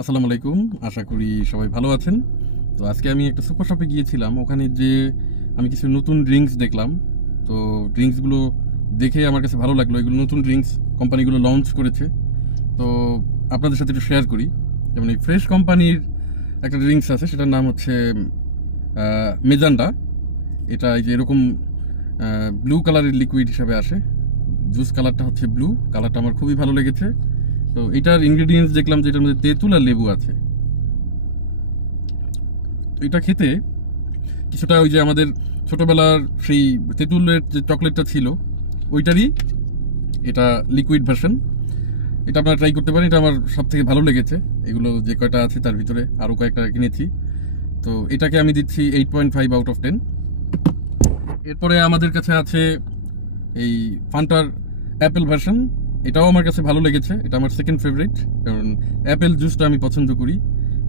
আসসালামু আলাইকুম। আশা করি সবাই ভালো আছেন। তো আজকে আমি একটা সুপার শপে গিয়েছিলাম। ওখানে যে আমি কিছু নতুন ড্রিঙ্কস দেখলাম। তো ড্রিঙ্কসগুলো দেখে আমার কাছে ভালো লাগলো। এগুলো নতুন ড্রিঙ্কস কোম্পানিগুলো লঞ্চ করেছে। তো আপনাদের সাথে একটু শেয়ার করি। যেমন এই ফ্রেশ কোম্পানির একটা ড্রিঙ্কস আছে, সেটার নাম হচ্ছে মেজান্ডা। এটা এই যে এরকম ব্লু কালারের লিকুইড হিসাবে আসে। জুস কালারটা হচ্ছে ব্লু কালারটা, আমার খুবই ভালো লেগেছে। তো এটার ইনগ্রেডিয়েন্টস দেখলাম যে এটার মধ্যে তেঁতুল আর লেবু আছে। তো এটা খেতে কিছুটা ওই যে আমাদের ছোটবেলার সেই তেঁতুলের যে চকলেটটা ছিল ওইটারই এটা লিকুইড ভার্সন। এটা আপনারা ট্রাই করতে পারেন। এটা আমার সব থেকে ভালো লেগেছে। এগুলো যে কয়টা আছে তার ভিতরে আরও কয়েকটা কিনেছি। তো এটাকে আমি দিচ্ছি 8.5 আউট অফ 10। এরপরে আমাদের কাছে আছে এই ফান্টার অ্যাপেল ভার্সন। এটাও আমার কাছে ভালো লেগেছে। এটা আমার সেকেন্ড ফেভারিট, কারণ অ্যাপেল জুসটা আমি পছন্দ করি।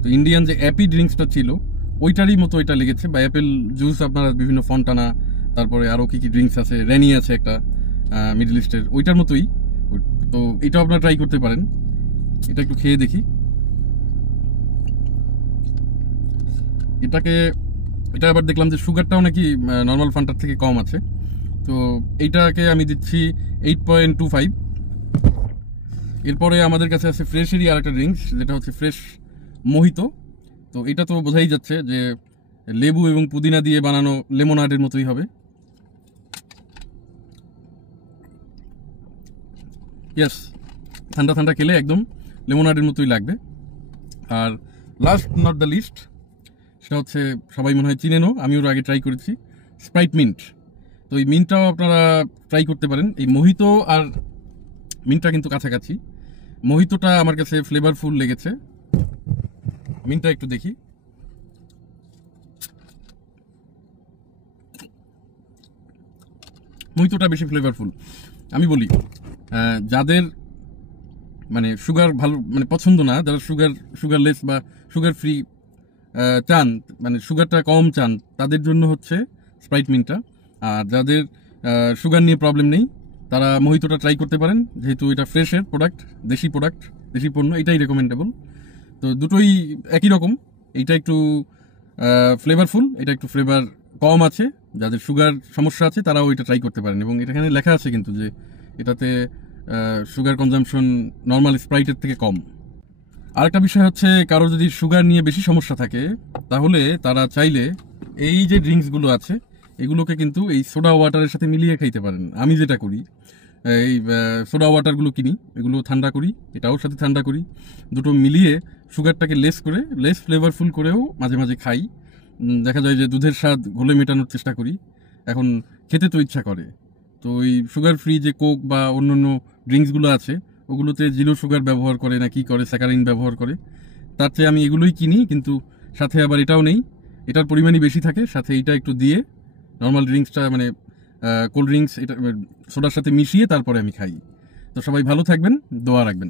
তো ইন্ডিয়ান যে অ্যাপি ড্রিঙ্কসটা ছিল ওইটারই মতো এটা লেগেছে। বা অ্যাপেল জুস আপনারা বিভিন্ন ফন্টানা, তারপরে আরও কী কী ড্রিঙ্কস আছে, রেনি আছে একটা মিডল ইস্টের, ওইটার মতোই। তো এটাও আপনারা ট্রাই করতে পারেন। এটা একটু খেয়ে দেখি। এটা আবার দেখলাম যে সুগারটাও নাকি নর্মাল ফান্টার থেকে কম আছে। তো এইটাকে আমি দিচ্ছি 8.25। এরপরে আমাদের কাছে আছে ফ্রেশেরই আর একটা ড্রিঙ্কস, যেটা হচ্ছে ফ্রেশ মোহিতো। তো এটা তো বোঝাই যাচ্ছে যে লেবু এবং পুদিনা দিয়ে বানানো লেমনাডের মতোই হবে। ইয়েস, ঠান্ডা ঠান্ডা খেলে একদম লেমনাডের মতোই লাগবে। আর লাস্ট নট দ্য লিস্ট, সেটা হচ্ছে সবাই মনে হয় চিনেনও, আমি ওর আগে ট্রাই করেছি, স্প্রাইট মিন্ট। তো এই মিন্টটাও আপনারা ট্রাই করতে পারেন। এই মোহিতো আর মিন্টটা কিন্তু কাছাকাছি। মোহিতোটা আমার কাছে ফ্লেভারফুল লেগেছে। মিন্টটা একটু দেখি। মোহিতোটা বেশি ফ্লেভারফুল। আমি বলি যাদের মানে সুগার ভালো মানে পছন্দ না, যারা সুগারলেস বা সুগার ফ্রি চান, মানে সুগারটা কম চান, তাদের জন্য হচ্ছে স্প্রাইট মিন্টটা। আর যাদের সুগার নিয়ে প্রবলেম নেই তারা মোহিতোটা ট্রাই করতে পারেন, যেহেতু এটা ফ্রেশের প্রোডাক্ট, দেশি পণ্য, এটাই রেকমেন্ডেবল। তো দুটোই একই রকম। এইটা একটু ফ্লেভারফুল, এটা একটু ফ্লেভার কম আছে। যাদের সুগার সমস্যা আছে তারাও এটা ট্রাই করতে পারেন। এবং এখানে লেখা আছে কিন্তু যে এটাতে সুগার কনজাম্পশন নর্মাল স্প্রাইটের থেকে কম। আরেকটা বিষয় হচ্ছে, কারো যদি সুগার নিয়ে বেশি সমস্যা থাকে তাহলে তারা চাইলে এই যে ড্রিঙ্কসগুলো আছে এগুলোকে কিন্তু এই সোডা ওয়াটারের সাথে মিলিয়ে খাইতে পারেন। আমি যেটা করি, এই সোডা ওয়াটারগুলো কিনি, এগুলো ঠান্ডা করি, এটাও সাথে ঠান্ডা করি, দুটো মিলিয়ে সুগারটাকে লেস ফ্লেভারফুল করেও মাঝে মাঝে খাই। দেখা যায় যে দুধের স্বাদ ঘোলে মেটানোর চেষ্টা করি। এখন খেতে তো ইচ্ছা করে। তো ওই সুগার ফ্রি যে কোক বা অন্যান্য ড্রিঙ্কসগুলো আছে ওগুলোতে জিরো সুগার ব্যবহার করে না কি করে, স্যাকারিন ব্যবহার করে। তার চেয়ে আমি এগুলোই কিনি, কিন্তু সাথে আবার এটাও নেই, এটার পরিমাণই বেশি থাকে, সাথে এইটা একটু দিয়ে নর্মাল ড্রিঙ্কসটা মানে কোল্ড ড্রিঙ্কস এটা সোডার সাথে মিশিয়ে তারপরে আমি খাই। তো সবাই ভালো থাকবেন, দোয়া রাখবেন।